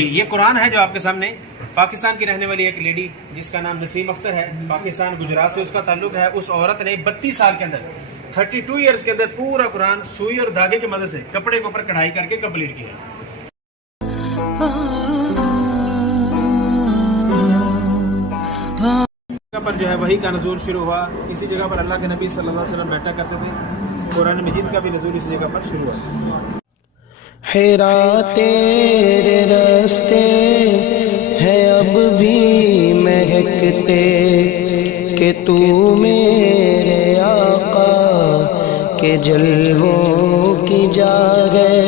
جی یہ قرآن ہے جو آپ کے سامنے پاکستان کی رہنے والی ایک لیڈی جس کا نام نسیم اختر ہے، پاکستان گجرات سے اس کا تعلق ہے. اس عورت نے 32 سال کے اندر 32 ایئرز کے اندر پورا قرآن سوئی اور دھاگے کی مدد سے کپڑے کے اوپر کڑھائی کر کے کمپلیٹ کیا. جگہ پر جو ہے وحی کا نزول شروع ہوا. اسی جگہ پر اللہ کے نبی صلی اللہ علیہ وسلم بیٹھا کرتے تھے. قرآن مجید کا بھی نزول اسی جگہ پر شروع ہوا. حرا تیرے راستے ہیں اب بھی مہکتے کہ تو میرے آقا کے جلووں کی جا ہے.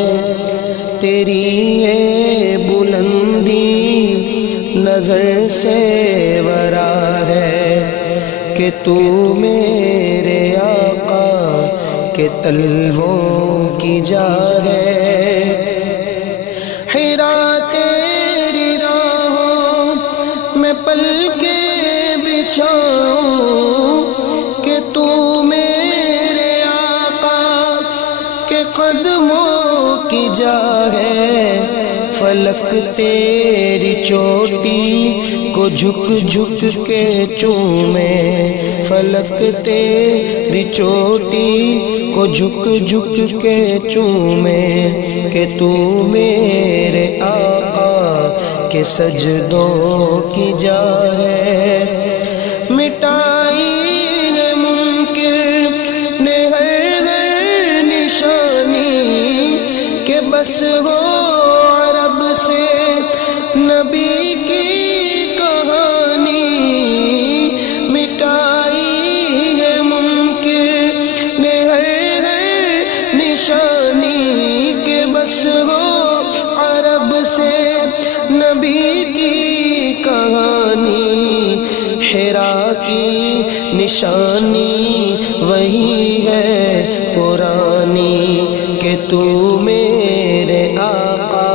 تیری یہ بلندی نظر سے ورا ہے کہ تو میرے آقا کے تلووں کی جا ہے. حرا تیری راہوں میں پل کے بچھاؤں کہ تو میرے آقا کے قدموں کی جا ہے. فلک تیری چوٹی کو جھک جھک کے چومے، فلک تیری چوٹی کو جھک جھک کے چومے کہ تو میرے آقا کے سجدوں کی جا ہے. مٹائی ہے منکر نے ہر نشانی کہ بس ہو عرب سے نبی کی کہانی. مٹائی ہے منکر نے ہر نشانی کہ بس ہو عرب سے نبی کی کہانی. حرا کی نشانی وہی ہے پرانی کہ تو میرے آقا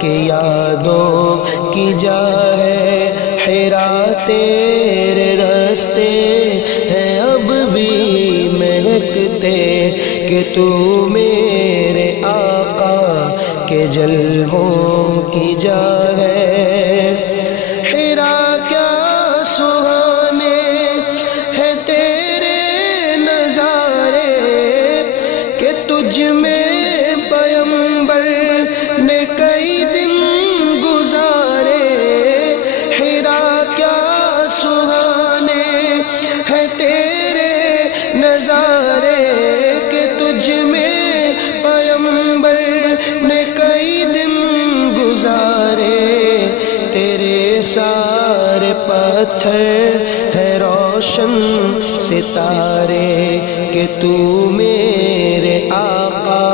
کے یادوں کی جا ہے. حرا تیرے راستے ہیں اب بھی مہکتے کہ تو میرے آقا کے جلووں کی جا ہے. حرا کیا سہانے ہے تیرے نظارے کہ تجھ میں پیغمبر نے کئی دن گزارے. حرا کیا سہانے ہے تیرے نظارے کہ تجھ میں پیغمبر نے کئی دن گزارے. تیرے سارے پتھر ہے روشن ستارے کہ تو میرے آقا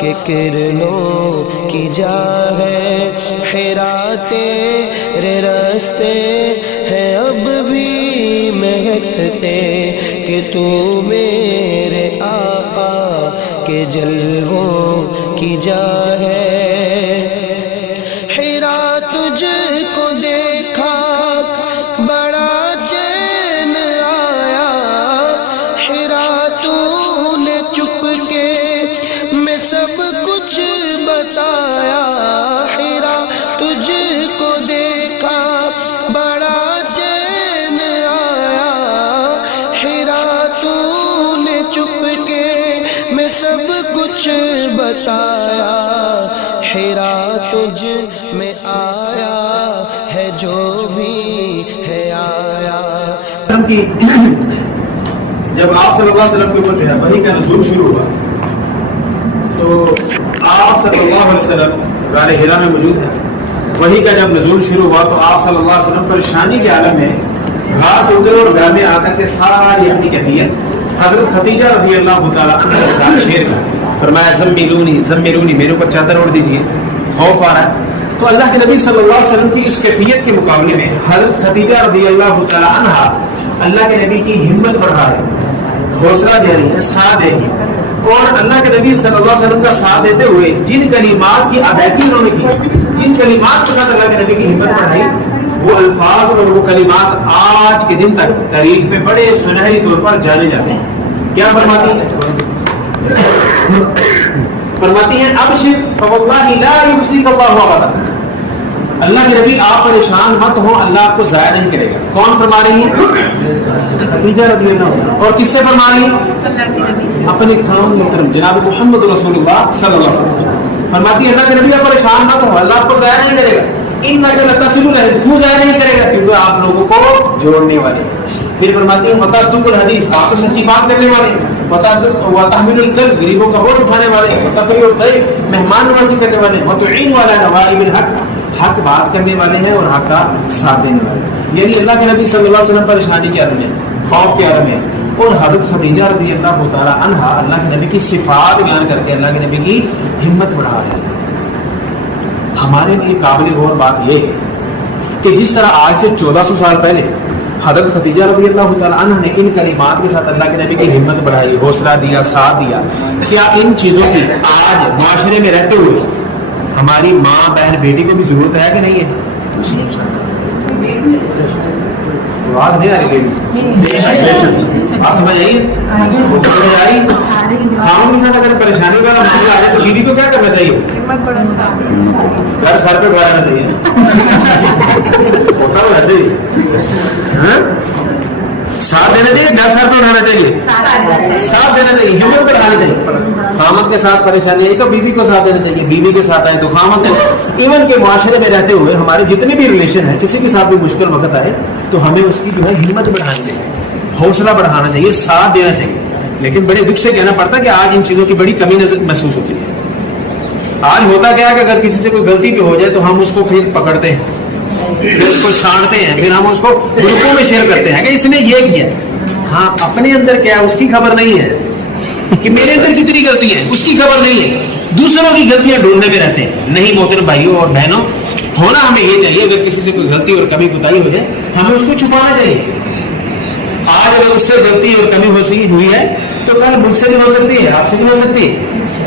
کے کرنوں کی جا ہے. حرا تیرے راستے ہیں اب بھی مہکتے کہ تو میرے آقا کے جلووں کی جا ہے. حرا تجھ کو دیکھا بڑا چین آیا. حرا تو نے چپ کے میں سب کچھ بتایا. حرا تجھ کو دیکھا بڑا چین آیا. حرا تو نے چپ کے میں سب کچھ بتایا. حرا تجھ میں آیا ہے جو بھی ہے آیا. جب آپ صلی اللہ علیہ وسلم کے اوپر جو ہے وحی کا نزول شروع ہوا تو آپ صلی اللہ علیہ وسلم غار حرا میں موجود ہیں. وحی کا جب نزول شروع ہوا تو آپ صلی اللہ علیہ وسلم پریشانی کے عالم میں گھر سے اترے اور گھر میں آ کر کے ساری اپنی کیفیت حضرت خدیجہ رضی اللہ تعالیٰ عنہ کے ساتھ شیئر کر فرمایا زملونی زملونی، میرے اوپر چادر اوڑھ دیجیے، خوف آ رہا ہے. تو اللہ کے نبی صلی اللہ علیہ وسلم کی اس کیفیت کے مقابلے میں حضرت خدیجہ رضی اللہ تعالیٰ عنہ اللہ کے نبی کی ہمت بڑھا رہی ہے، حوصلہ دے رہی ہے، ساتھ دے رہی ہے. اور اللہ کے نبی صلی اللہ علیہ وسلم کا ساتھ دیتے ہوئے جن کلمات کی ادائیگی انہوں نے کی، جن کلمات کے ساتھ اللہ کے نبی کی ہمت بڑھائی، وہ الفاظ اور وہ کلمات آج کے دن تک تاریخ میں بڑے سنہری طور پر جانے جاتے ہیں. کیا فرماتی ہیں؟ فرماتی ہیں ابشر فواللہ لا یخزیک اللہ ابدا، اللہ کے نبی آپ پریشان مت ہو, اللہ آپ کو ضائع نہیں کرے گا. کون فرما رہی ہیں؟ خدیجہ رضی اللہ عنہا. اور کس سے فرما رہی ہیں؟ اپنے خاوند محترم جناب محمد رسول اللہ صلی اللہ علیہ وسلم فرماتی ہے اللہ کے نبی آپ پریشان مت ہو, اللہ آپ کو ضائع نہیں کرے گا. کیوں ضائع نہیں کرے گا؟ کیونکہ آپ لوگوں کو جوڑنے والے. پھر فرماتی ہے وتصدق الحدیث, آپ کو سچی بات کرنے والے. وتحمل القلب, غریبوں کا بوجھ اٹھانے والے. وتقری الضیف, مہمان نوازی کرنے والے. وتعین علی نوائب الحق, حق بات کرنے والے ہیں اور حق کا ساتھ دینے والے. یعنی اللہ کے نبی صلی اللہ علیہ وسلم پریشانی کے عالم میں, خوف کے عالم میں, اور حضرت خدیجہ رضی اللہ تعالی عنہا اللہ کے نبی کی صفات بیان کر کے اللہ کے نبی کی ہمت بڑھا رہے ہیں. ہمارے لیے قابل غور بات یہ ہے کہ جس طرح آج سے 1400 سال پہلے حضرت خدیجہ رضی اللہ تعالی عنہ نے ان کلمات کے ساتھ اللہ کے نبی کی ہمت بڑھائی, حوصلہ دیا, ساتھ دیا, کیا ان چیزوں کی آج معاشرے میں رہتے ہوئے ہماری ماں بہن بیٹی کو بھی ضرورت ہے کہ نہیں ہے؟ آواز نہیں آ رہی, بات سمجھ آئی؟ سمجھ آئی؟ خاوند کے ساتھ اگر پریشانی والا معاملہ آ جائے تو بیوی کو کیا کرنا چاہیے؟ گھر سر پہ اٹھانا چاہیے. ہوتا ہے ویسے ہی, ساتھ دینا چاہیے, گھر سر پہ اٹھانا چاہیے, ساتھ دینا چاہیے, ہمت بڑھانی چاہیے. خامد کے ساتھ پریشانی آئی تو بیوی کو ساتھ دینا چاہیے, بیوی کے ساتھ آئے تو خامد کو. ایون کے معاشرے میں رہتے ہوئے ہمارے جتنے بھی ریلیشن ہیں, کسی کے ساتھ بھی مشکل وقت آئے تو ہمیں اس کی جو ہے ہمت بڑھانی چاہیے, حوصلہ بڑھانا چاہیے, ساتھ دینا چاہیے. لیکن بڑے دکھ سے کہنا پڑتا ہے کہ آج ان چیزوں کی بڑی کمی محسوس ہوتی ہے. آج ہوتا کیا ہے کہ اگر کسی سے کوئی غلطی بھی ہو جائے تو ہم اس کو پھر پکڑتے ہیں, پھر اس کو چھانٹتے ہیں, پھر ہم اس کو گروپوں میں شیئر کرتے ہیں کہ اس نے یہ کیا. ہاں, اپنے اندر کیا ہے اس کی خبر نہیں ہے کہ میرے اندر کتنی غلطی ہے, اس کی خبر نہیں ہے. دوسروں کی غلطیاں ڈھونڈنے میں رہتے ہیں. نہیں محترم بھائیوں اور بہنوں, ہونا ہمیں یہ چاہیے اگر کسی سے کوئی غلطی اور کمی کوتاہی ہو جائے ہمیں اس کو چھپانا چاہیے. آج اگر اس سے غلطی اور کمی ہوئی ہے تو کل مجھ سے بھی ہو سکتی ہے, آپ سے بھی ہو سکتی ہے.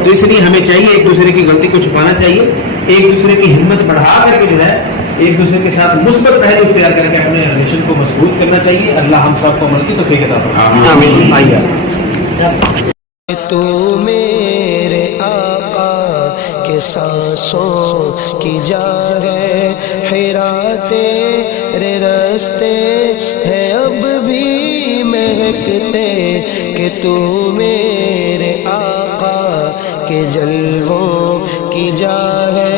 تو اس لیے ہمیں چاہیے ایک دوسرے کی غلطی کو چھپانا چاہیے, ایک دوسرے کی ہمت بڑھا کر کے جو ہے ایک دوسرے کے ساتھ مثبت پہلو اختیار کر کے اپنے ریلیشن کو مضبوط کرنا چاہیے. اللہ ہم سب کو عمل کی توفیق عطا فرمائے. آمین. آئیے. تو میرے آقا کے سانسوں کی جا ہے, حرا تیرے راستے ہیں اب بھی مہکتے, کہ تو میرے آقا کے جلووں کی جا ہے.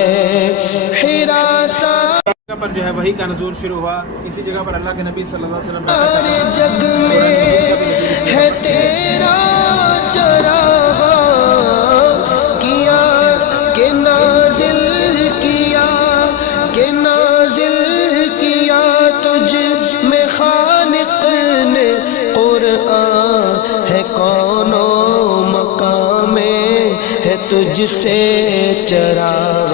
حرا پر جو ہے وہی کا نزول شروع ہوا. اسی جگہ پر اللہ کے نبی صلی اللہ علیہ وسلم سارے جگ میں ہے تیرا چراغ, کیا کہ نازل کیا, کہ نازل کیا تجھ میں خالق نے قرآن. ہے کون و مقام میں ہے تجھ سے چراغ,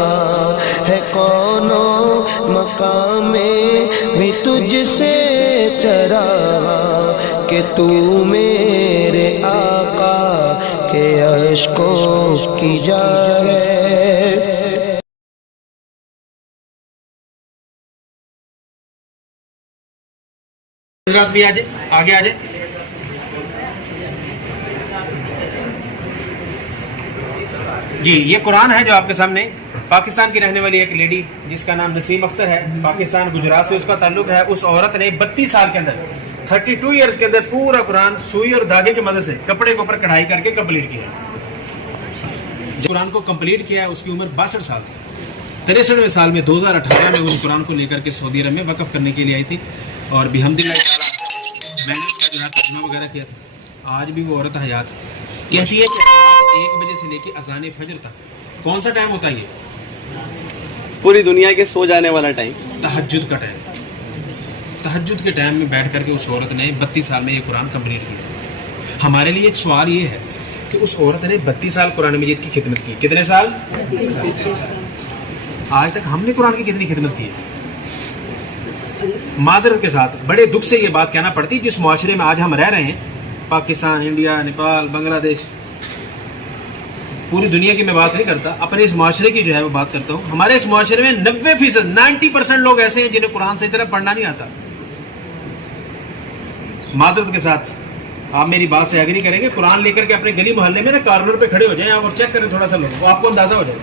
ہے کون و مقام میں بھی تجھ سے چراغ, کہ تو میرے آقا کے اشکوں کی جا ہے. بھی آگے آ جائے. جی, یہ قرآن ہے جو آپ کے سامنے. پاکستان کی رہنے والی ایک لیڈی جس کا نام نسیم اختر ہے, پاکستان گجرات سے اس کا تعلق ہے. اس عورت نے 32 سال کے اندر 32 ایئرز کے اندر پورا قرآن سوئی اور دھاگے کی مدد سے کپڑے کے اوپر کڑھائی کر کے کمپلیٹ کیا. قرآن کو کمپلیٹ کیا, اس کی عمر 62 سال تھی. 63ویں سال میں 2018 میں اس قرآن کو لے کر کے سعودی عرب میں وقف کرنے کے لیے آئی تھی, اور بحمدللہ میں نے اس کا جو ہے ترجمہ وغیرہ کیا تھا. آج بھی وہ عورت حیات ہے. کہتی ہے کہ 1 بجے سے لے کے اذان فجر تک کون سا ٹائم ہوتا ہے؟ یہ پوری دنیا کے سو جانے والا ٹائم, تہجد کا ٹائم. تہجد کے ٹائم میں بیٹھ کر کے اس عورت نے 32 سال میں یہ قرآن کمپلیٹ کیا. ہمارے لیے ایک سوال یہ ہے کہ اس عورت نے 32 سال قرآن مجید کی خدمت کی. کتنے سال؟ آج تک ہم نے قرآن کی کتنی خدمت کی ہے؟ معذرت کے ساتھ بڑے دکھ سے یہ بات کہنا پڑتی, جس معاشرے میں آج ہم رہ رہے ہیں, پاکستان, انڈیا, نیپال, بنگلہ دیش, پوری دنیا کی میں بات نہیں کرتا, اپنے اس معاشرے کی جو ہے وہ بات کرتا ہوں. ہمارے اس معاشرے میں 90% 90% لوگ ایسے ہیں جنہیں قرآن سے طرح پڑھنا نہیں آتا. معذرت کے ساتھ آپ میری بات سے ایگری کریں گے, قرآن لے کر کے اپنے گلی محلے میں نا کارنر پہ کھڑے ہو جائیں آپ اور چیک کریں تھوڑا سا لوگ, وہ آپ کو اندازہ ہو جائے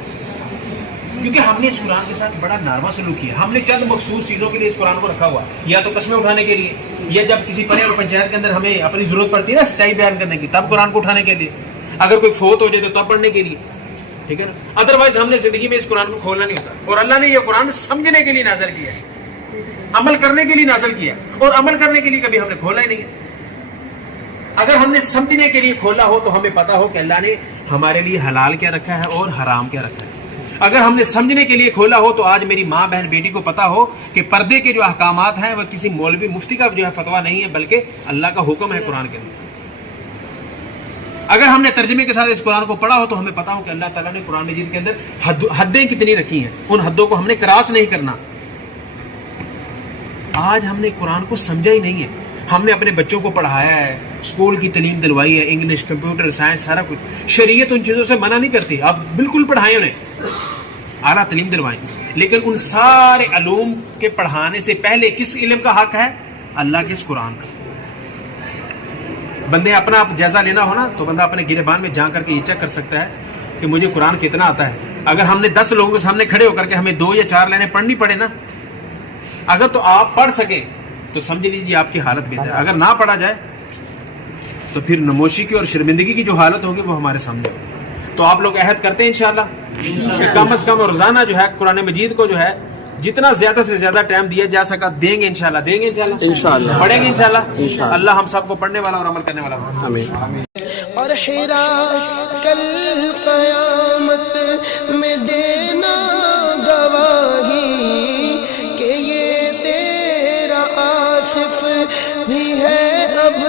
کیونکہ ہم نے اس قرآن کے ساتھ بڑا ناروا سلوک کیا. ہم نے چند مخصوص چیزوں کے لیے اس قرآن کو رکھا ہوا, یا تو قسمیں اٹھانے کے لیے, یا جب کسی پڑے اور پنچایت کے اندر ہمیں اپنی ضرورت پڑتی ہے نا سچائی بیان کرنے کی, تب قرآن کو اٹھانے کے لیے, اگر کوئی فوت ہو جائے تو تب پڑھنے کے لیے, ٹھیک ہے نا. ادروائز ہم نے زندگی میں اس قرآن کو کھولنا نہیں ہوتا. اور اللہ نے یہ قرآن سمجھنے کے لیے نازل کیا ہے, عمل کرنے کے لیے نازل کیا, اور عمل کرنے کے لیے کبھی ہم نے کھولا ہی نہیں ہے. اگر ہم نے سمجھنے کے لیے کھولا ہو تو ہمیں پتا ہو کہ اللہ نے ہمارے لیے حلال کیا رکھا ہے اور حرام کیا رکھا ہے. اگر ہم نے سمجھنے کے لیے کھولا ہو تو آج میری ماں بہن بیٹی کو پتا ہو کہ پردے کے جو احکامات ہیں وہ کسی مولوی مفتی کا جو ہے فتویٰ نہیں ہے, بلکہ اللہ کا حکم ہے قرآن کے اندر. اگر ہم نے ترجمے کے ساتھ اس قرآن کو پڑھا ہو تو ہمیں پتا ہو کہ اللہ تعالیٰ نے قرآن مجید کے اندر حدیں کتنی رکھی ہیں, ان حدوں کو ہم نے کراس نہیں کرنا. آج ہم نے قرآن کو سمجھا ہی نہیں ہے. ہم نے اپنے بچوں کو پڑھایا ہے, اسکول کی تعلیم دلوائی ہے, انگلش, کمپیوٹر سائنس, سارا کچھ. شریعت ان چیزوں سے منع نہیں کرتی, آپ بالکل پڑھائیں انہیں, اعلیٰ تعلیم دلوائیں, لیکن ان سارے علوم کے پڑھانے سے پہلے کس علم کا حق ہے؟ اللہ کے اس قرآن کا. بندے اپنا آپ جائزہ لینا ہو نا تو بندہ اپنے گریبان میں جا کر کے یہ چیک کر سکتا ہے کہ مجھے قرآن کتنا آتا ہے. اگر ہم نے 10 لوگوں کے سامنے کھڑے ہو کر کے ہمیں 2 یا 4 لائنیں پڑھنی پڑے نا, اگر تو آپ پڑھ سکیں تو سمجھ لیجیے آپ کی حالت بہتر ہے. اگر نہ پڑھا جائے تو پھر نموشی کی اور شرمندگی کی جو حالت ہوگی وہ ہمارے سامنے ہوگی. تو آپ لوگ عہد کرتے ہیں انشاءاللہ کہ کم از کم روزانہ جو ہے قرآن مجید کو جو ہے جتنا زیادہ سے زیادہ ٹائم دیا جا سکا دیں گے انشاءاللہ پڑھیں گے انشاءاللہ. اللہ ہم سب کو پڑھنے والا اور عمل کرنے والا آمین. اور حرا کل قیامت میں دینا گواہی کہ یہ تیرا آصف بھی ہے اب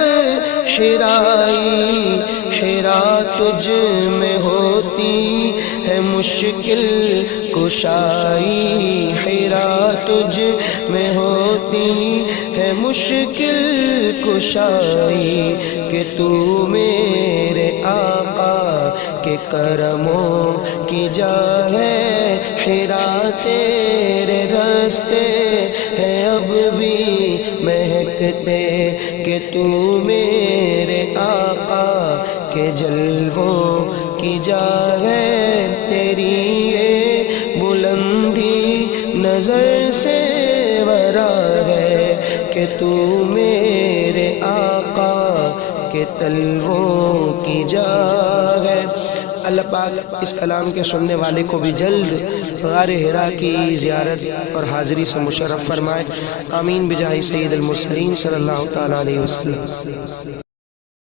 حرائی. حرا تجھ میں ہوتی ہے مشکل کشائی. حرا تجھ میں ہوتی ہے مشکل کشائی کہ تو میرے آقا کے کرموں کی جا ہے. حرا تیرے راستے ہیں اب بھی مہکتے کہ تو میرے آقا کے جلووں کی جا ہے. تیری یہ بلندی نظر سے ورا ہے کہ تو میرے آقا کے تلووں کی جا ہے. اللہ پاک اس کلام کے سننے والے کو بھی جلد غار حرا کی زیارت اور حاضری سے مشرف فرمائے. آمین بجاہ سید المرسلین صلی اللہ تعالیٰ علیہ وسلم.